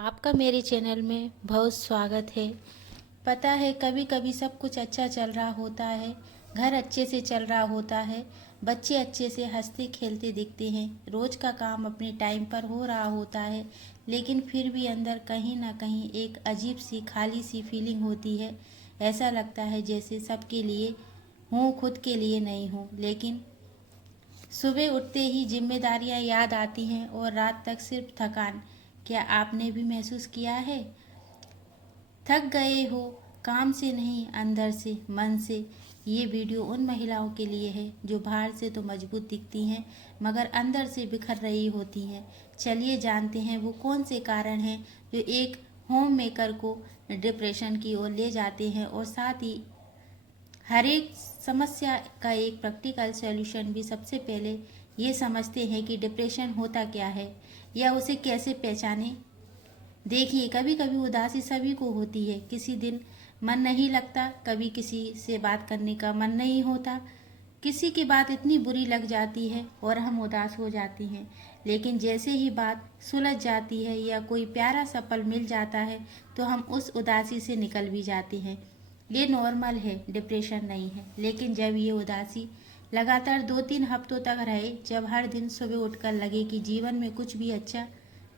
आपका मेरे चैनल में बहुत स्वागत है। पता है कभी कभी सब कुछ अच्छा चल रहा होता है, घर अच्छे से चल रहा होता है, बच्चे अच्छे से हंसते खेलते दिखते हैं, रोज का काम अपने टाइम पर हो रहा होता है, लेकिन फिर भी अंदर कहीं ना कहीं एक अजीब सी खाली सी फीलिंग होती है। ऐसा लगता है जैसे सबके लिए हूँ, खुद के लिए नहीं हूँ। लेकिन सुबह उठते ही जिम्मेदारियां याद आती हैं और रात तक सिर्फ थकान। क्या आपने भी महसूस किया है? थक गए हो, काम से नहीं, अंदर से, मन से। ये वीडियो उन महिलाओं के लिए है जो बाहर से तो मजबूत दिखती हैं मगर अंदर से बिखर रही होती हैं। चलिए जानते हैं वो कौन से कारण हैं जो एक होम मेकर को डिप्रेशन की ओर ले जाते हैं, और साथ ही हर एक समस्या का एक प्रैक्टिकल सॉल्यूशन भी। सबसे पहले ये समझते हैं कि डिप्रेशन होता क्या है या उसे कैसे पहचानें। देखिए, कभी कभी उदासी सभी को होती है। किसी दिन मन नहीं लगता, कभी किसी से बात करने का मन नहीं होता, किसी की बात इतनी बुरी लग जाती है और हम उदास हो जाती हैं। लेकिन जैसे ही बात सुलझ जाती है या कोई प्यारा सा पल मिल जाता है तो हम उस उदासी से निकल भी जाते हैं। ये नॉर्मल है, डिप्रेशन नहीं है। लेकिन जब ये उदासी लगातार 2-3 हफ्तों तक रहे, जब हर दिन सुबह उठकर लगे कि जीवन में कुछ भी अच्छा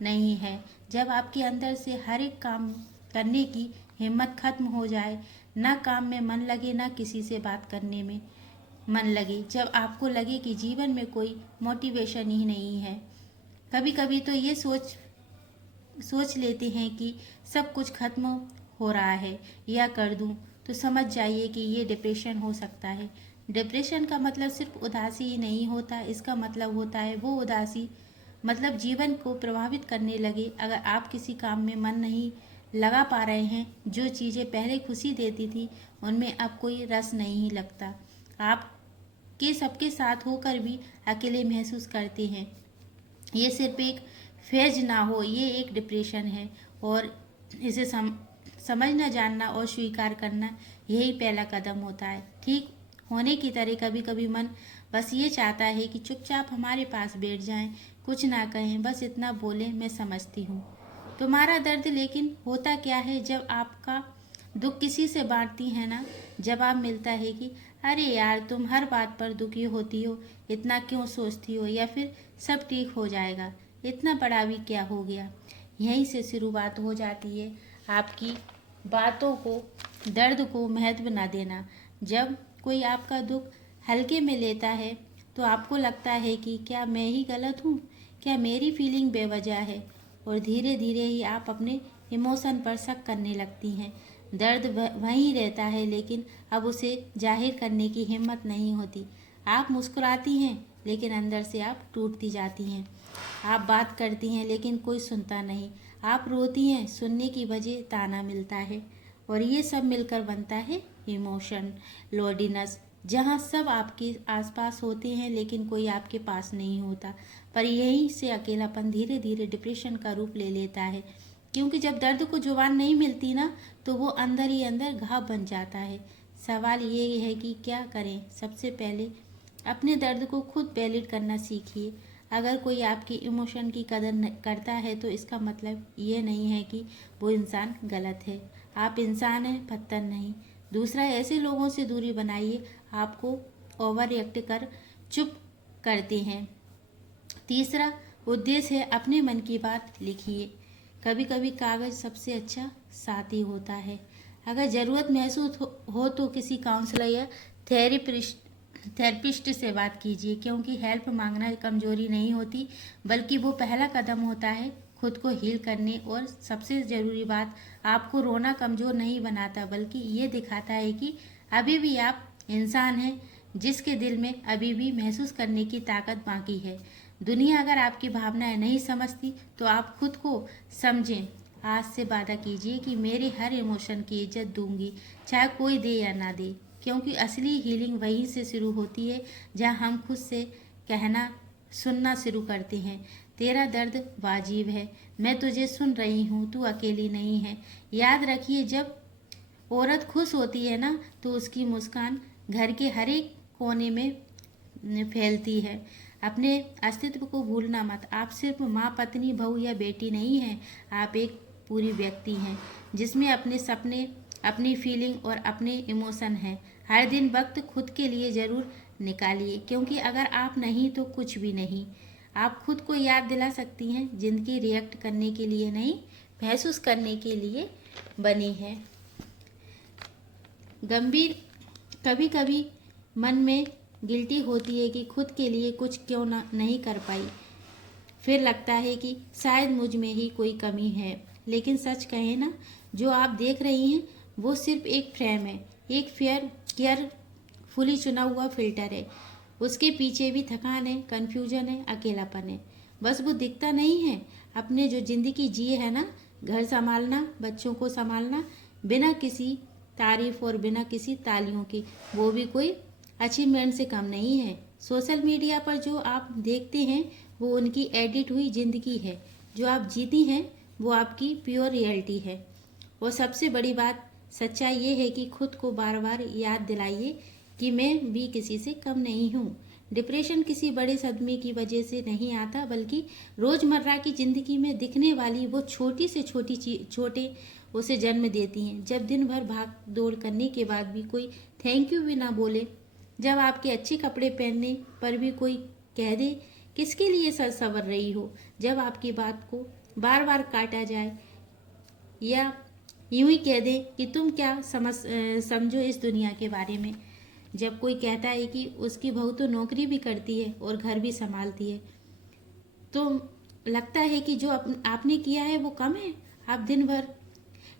नहीं है, जब आपके अंदर से हर एक काम करने की हिम्मत खत्म हो जाए, ना काम में मन लगे ना किसी से बात करने में मन लगे, जब आपको लगे कि जीवन में कोई मोटिवेशन ही नहीं है। कभी कभी तो ये सोच सोच लेते हैं कि सब कुछ खत्म हो रहा है या कर दूं, तो समझ जाइए कि ये डिप्रेशन हो सकता है। डिप्रेशन का मतलब सिर्फ उदासी ही नहीं होता, इसका मतलब होता है वो उदासी मतलब जीवन को प्रभावित करने लगे। अगर आप किसी काम में मन नहीं लगा पा रहे हैं, जो चीज़ें पहले खुशी देती थी उनमें अब कोई रस नहीं लगता, आप के सबके साथ होकर भी अकेले महसूस करते हैं, ये सिर्फ एक फेज ना हो, ये एक डिप्रेशन है। और इसे समझना, जानना और स्वीकार करना, यही पहला कदम होता है। ठीक होने की तरह कभी कभी मन बस ये चाहता है कि चुपचाप हमारे पास बैठ जाएं, कुछ ना कहें, बस इतना बोले, मैं समझती हूँ तुम्हारा दर्द। लेकिन होता क्या है जब आपका दुख किसी से बांटती है ना, जवाब मिलता है कि अरे यार, तुम हर बात पर दुखी होती हो, इतना क्यों सोचती हो, या फिर सब ठीक हो जाएगा, इतना बड़ा भी क्या हो गया। यहीं से शुरुआत हो जाती है आपकी बातों को, दर्द को महत्व ना देना। जब कोई आपका दुख हल्के में लेता है तो आपको लगता है कि क्या मैं ही गलत हूँ, क्या मेरी फीलिंग बेवजह है, और धीरे धीरे ही आप अपने इमोशन पर शक करने लगती हैं। दर्द वहीं रहता है, लेकिन अब उसे जाहिर करने की हिम्मत नहीं होती। आप मुस्कुराती हैं लेकिन अंदर से आप टूटती जाती हैं। आप बात करती हैं लेकिन कोई सुनता नहीं। आप रोती हैं, सुनने की बजाय ताना मिलता है। और ये सब मिलकर बनता है इमोशन लोडीनेस, जहाँ सब आपके आसपास होते हैं लेकिन कोई आपके पास नहीं होता। पर यहीं से अकेलापन धीरे धीरे डिप्रेशन का रूप ले लेता है, क्योंकि जब दर्द को जुबान नहीं मिलती ना, तो वो अंदर ही अंदर घाव बन जाता है। सवाल ये है कि क्या करें। सबसे पहले अपने दर्द को खुद वैलिड करना सीखिए। अगर कोई आपकी इमोशन की कदर करता है तो इसका मतलब ये नहीं है कि वो इंसान गलत है। आप इंसान हैं, पत्थर नहीं। दूसरा, ऐसे लोगों से दूरी बनाइए आपको ओवर रिएक्ट कर चुप करते हैं। तीसरा उद्देश्य है अपने मन की बात लिखिए। कभी कभी कागज सबसे अच्छा साथी होता है। अगर ज़रूरत महसूस हो तो किसी काउंसलर या थेरेपिस्ट थेरेपिस्ट से बात कीजिए, क्योंकि हेल्प मांगना कमजोरी नहीं होती, बल्कि वो पहला कदम होता है खुद को हील करने। और सबसे ज़रूरी बात, आपको रोना कमज़ोर नहीं बनाता, बल्कि ये दिखाता है कि अभी भी आप इंसान हैं, जिसके दिल में अभी भी महसूस करने की ताकत बाकी है। दुनिया अगर आपकी भावनाएं नहीं समझती तो आप खुद को समझें। आज से वादा कीजिए कि मेरे हर इमोशन की इज्जत दूंगी, चाहे कोई दे या ना दे, क्योंकि असली हीलिंग वहीं से शुरू होती है जहां हम खुद से कहना सुनना शुरू करते हैं, तेरा दर्द वाजिब है, मैं तुझे सुन रही हूँ, तू अकेली नहीं है। याद रखिए, जब औरत खुश होती है ना, तो उसकी मुस्कान घर के हर एक कोने में फैलती है। अपने अस्तित्व को भूलना मत। आप सिर्फ माँ, पत्नी, बहू या बेटी नहीं हैं, आप एक पूरी व्यक्ति हैं जिसमें अपने सपने, अपनी फीलिंग और अपने इमोशन हैं। हर दिन वक्त खुद के लिए ज़रूर निकालिए, क्योंकि अगर आप नहीं तो कुछ भी नहीं। आप खुद को याद दिला सकती हैं, ज़िंदगी रिएक्ट करने के लिए नहीं, महसूस करने के लिए बनी है। गंभीर कभी कभी मन में गिल्टी होती है कि खुद के लिए कुछ क्यों नहीं कर पाई। फिर लगता है कि शायद मुझ में ही कोई कमी है। लेकिन सच कहें ना, जो आप देख रही हैं वो सिर्फ एक फ्रेम है, एक केयरफुली चुना हुआ फिल्टर है। उसके पीछे भी थकान है, कन्फ्यूजन है, अकेलापन है। बस वो दिखता नहीं है। अपने जो जिंदगी जिए है ना, घर संभालना, बच्चों को संभालना, बिना किसी तारीफ और बिना किसी तालियों की, वो भी कोई अचीवमेंट से कम नहीं है। सोशल मीडिया पर जो आप देखते हैं वो उनकी एडिट हुई ज़िंदगी है। जो आप जीती हैं वो आपकी प्योर रियलिटी है। और सबसे बड़ी बात, सच्चाई ये है कि खुद को बार बार याद दिलाइए कि मैं भी किसी से कम नहीं हूँ। डिप्रेशन किसी बड़े सदमे की वजह से नहीं आता, बल्कि रोज़मर्रा की ज़िंदगी में दिखने वाली वो छोटी से छोटे उसे जन्म देती हैं। जब दिन भर भाग दौड़ करने के बाद भी कोई थैंक यू भी ना बोले, जब आपके अच्छे कपड़े पहनने पर भी कोई कह दे किसके लिए सर संवर रही हो, जब आपकी बात को बार बार काटा जाए या यूं ही कह दे कि तुम क्या समझो इस दुनिया के बारे में, जब कोई कहता है कि उसकी बहू तो नौकरी भी करती है और घर भी संभालती है, तो लगता है कि जो आपने किया है वो कम है। आप दिन भर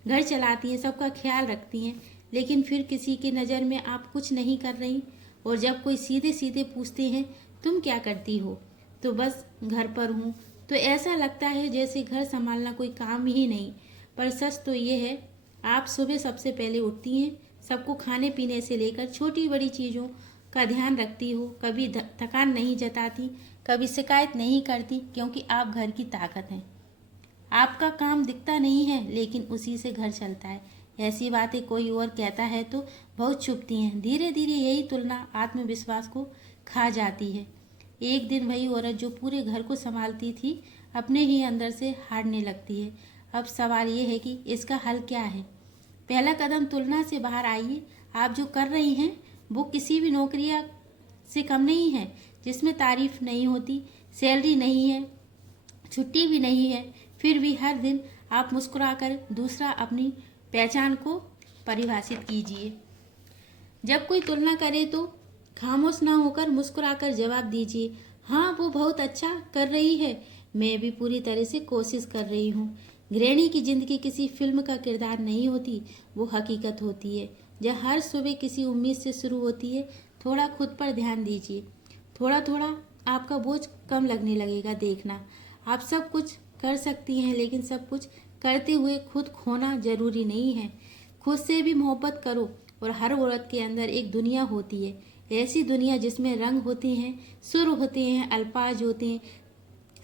घर चलाती हैं, सबका ख्याल रखती हैं, लेकिन फिर किसी की नज़र में आप कुछ नहीं कर रही। और जब कोई सीधे सीधे पूछते हैं तुम क्या करती हो, तो बस घर पर हूँ, तो ऐसा लगता है जैसे घर संभालना कोई काम ही नहीं। पर सच तो ये है, आप सुबह सबसे पहले उठती हैं, सबको खाने पीने से लेकर छोटी बड़ी चीज़ों का ध्यान रखती हो, कभी थकान नहीं जताती, कभी शिकायत नहीं करती, क्योंकि आप घर की ताकत हैं। आपका काम दिखता नहीं है, लेकिन उसी से घर चलता है। ऐसी बातें कोई और कहता है तो बहुत चुभती हैं। धीरे धीरे यही तुलना आत्मविश्वास को खा जाती है। एक दिन वही औरत जो पूरे घर को संभालती थी, अपने ही अंदर से हारने लगती है। अब सवाल ये है कि इसका हल क्या है। पहला कदम, तुलना से बाहर आइए। आप जो कर रही हैं वो किसी भी नौकरी से कम नहीं है, जिसमें तारीफ नहीं होती, सैलरी नहीं है, छुट्टी भी नहीं है। फिर भी हर दिन आप मुस्कुराकर दूसरा अपनी पहचान को परिभाषित कीजिए। जब कोई तुलना करे तो खामोश ना होकर मुस्कुराकर जवाब दीजिए, हाँ वो बहुत अच्छा कर रही है, मैं भी पूरी तरह से कोशिश कर रही हूँ। गृहिणी की जिंदगी किसी फिल्म का किरदार नहीं होती, वो हकीकत होती है। जब हर सुबह किसी उम्मीद से शुरू होती है। थोड़ा खुद पर ध्यान दीजिए, थोड़ा थोड़ा आपका बोझ कम लगने लगेगा। देखना, आप सब कुछ कर सकती हैं, लेकिन सब कुछ करते हुए खुद खोना जरूरी नहीं है। खुद से भी मोहब्बत करो। और हर औरत के अंदर एक दुनिया होती है, ऐसी दुनिया जिसमें रंग होते हैं, सुर होते हैं, अल्फाज होते हैं।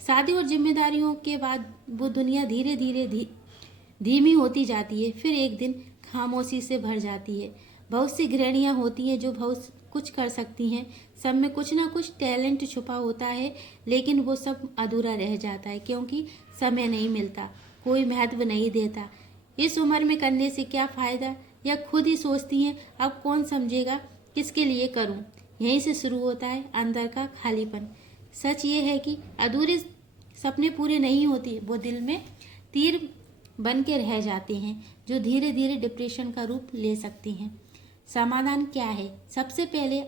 शादी और जिम्मेदारियों के बाद वो दुनिया धीरे धीरे धीमी होती जाती है, फिर एक दिन खामोशी से भर जाती है। बहुत सी गृहिणियाँ होती हैं जो बहुत कुछ कर सकती हैं, सब में कुछ ना कुछ टैलेंट छुपा होता है, लेकिन वो सब अधूरा रह जाता है, क्योंकि समय नहीं मिलता, कोई महत्व नहीं देता। इस उम्र में करने से क्या फ़ायदा, या खुद ही सोचती हैं अब कौन समझेगा, किसके लिए करूं। यहीं से शुरू होता है अंदर का खालीपन। सच ये है कि अधूरे सपने पूरे नहीं होते, वो दिल में तीर बन के रह जाते हैं, जो धीरे धीरे डिप्रेशन का रूप ले सकते हैं। समाधान क्या है? सबसे पहले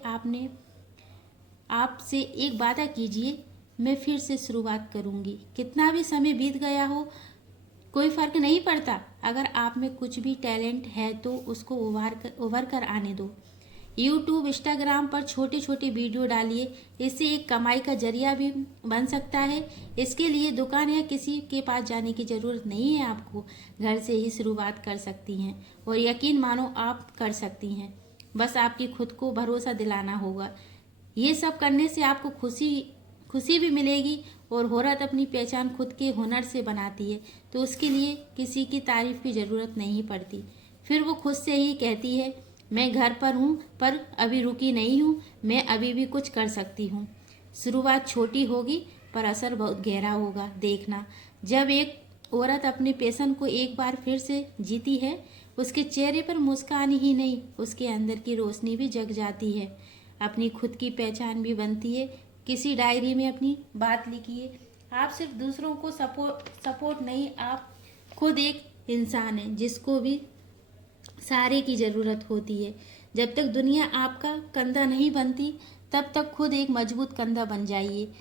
आपसे एक वादा कीजिए, मैं फिर से शुरुआत करूंगी। कितना भी समय बीत गया हो, कोई फर्क नहीं पड़ता। अगर आप में कुछ भी टैलेंट है तो उसको उभर कर आने दो। यूट्यूब, इंस्टाग्राम पर छोटे छोटे वीडियो डालिए, इससे एक कमाई का जरिया भी बन सकता है। इसके लिए दुकान या किसी के पास जाने की ज़रूरत नहीं है, आपको घर से ही शुरुआत कर सकती हैं, और यकीन मानो आप कर सकती हैं। बस आपकी खुद को भरोसा दिलाना होगा। ये सब करने से आपको खुशी भी मिलेगी, और औरत अपनी पहचान खुद के हुनर से बनाती है, तो उसके लिए किसी की तारीफ की ज़रूरत नहीं पड़ती। फिर वो खुद से ही कहती है, मैं घर पर हूँ पर अभी रुकी नहीं हूँ, मैं अभी भी कुछ कर सकती हूँ। शुरुआत छोटी होगी पर असर बहुत गहरा होगा। देखना, जब एक औरत अपने पैशन को एक बार फिर से जीती है, उसके चेहरे पर मुस्कान ही नहीं, उसके अंदर की रोशनी भी जग जाती है। अपनी खुद की पहचान भी बनती है। किसी डायरी में अपनी बात लिखिए, आप सिर्फ दूसरों को सपोर्ट नहीं, आप खुद एक इंसान हैं जिसको भी सहारे की ज़रूरत होती है। जब तक दुनिया आपका कंधा नहीं बनती, तब तक खुद एक मजबूत कंधा बन जाइए।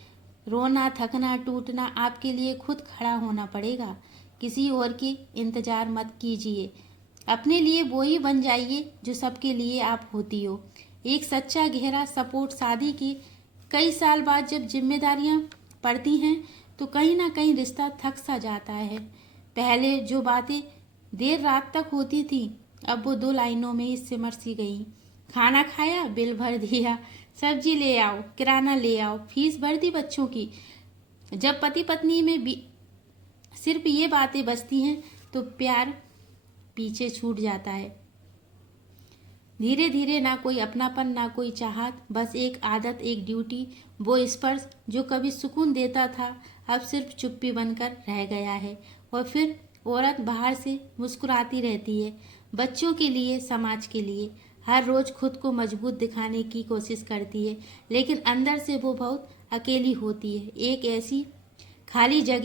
रोना, थकना, टूटना आपके लिए खुद खड़ा होना पड़ेगा। किसी और की इंतज़ार मत कीजिए, अपने लिए वो ही बन जाइए जो सबके लिए आप होती हो। एक सच्चा गहरा सपोर्ट शादी की कई साल बाद जब जिम्मेदारियां पड़ती हैं तो कहीं ना कहीं रिश्ता थक सा जाता है। पहले जो बातें देर रात तक होती थी, अब वो 2 लाइनों में ही सिमर सी गई। खाना खाया, बिल भर दिया, सब्जी ले आओ, किराना ले आओ, फीस भर दी बच्चों की। जब पति पत्नी में सिर्फ ये बातें बचती हैं तो प्यार पीछे छूट जाता है। धीरे धीरे ना कोई अपनापन, ना कोई चाहत, बस एक आदत, एक ड्यूटी। वो स्पर्श जो कभी सुकून देता था अब सिर्फ चुप्पी बनकर रह गया है। और फिर औरत बाहर से मुस्कुराती रहती है, बच्चों के लिए, समाज के लिए, हर रोज खुद को मजबूत दिखाने की कोशिश करती है, लेकिन अंदर से वो बहुत अकेली होती है। एक ऐसी खाली जगह